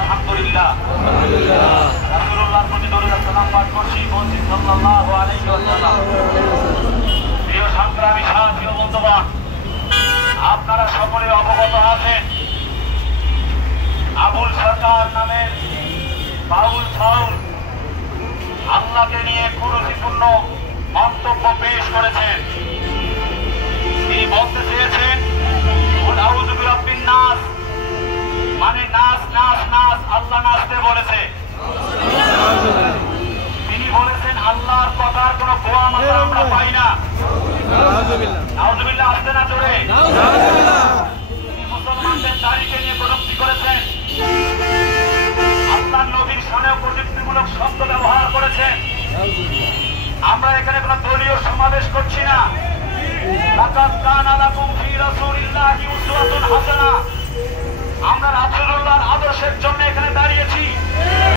আলহামদুলিল্লাহ। রাসূলুল্লাহর প্রতি দরুদ সালাম পাঠ করছি, বলছি সাল্লাল্লাহু আলাইহি ওয়াসাল্লাম। প্রিয় সংগ্রামী সাথী ও বন্ধুগণ, আপনারা সকলে অবগত আছেন আবুল সরকার নামের বাউল ফাউল আল্লাহকে নিয়ে কুরুচিপূর্ণ মন্তব্য পেশ করেছেন। তিনি বলতে চেয়েছেন আউযু বিরাব্বিন নাস, মানে নাচ নাচ নাচ, আল্লাহ নাচতে বলেছে। তিনি বলেছেন আল্লাহর কথার কোনো গোয়া মাত্রা আমরা পাই না। নাউযুবিল্লাহ, আসতে না জোরে। তিনি মুসলমানদের দাড়িকে নিয়ে কটূক্তি করেছেন। আল্লাহর নবীর শানেও কটূক্তিমূলক শব্দ ব্যবহার করেছেন। আমরা এখানে কোনো দলীয় সমাবেশ করছি না। লাকাদ কানা লাকুম ফি রাসূলিল্লাহি উসওয়াতুন হাসানাহ। আমরা রাসূলুল্লাহর আদর্শের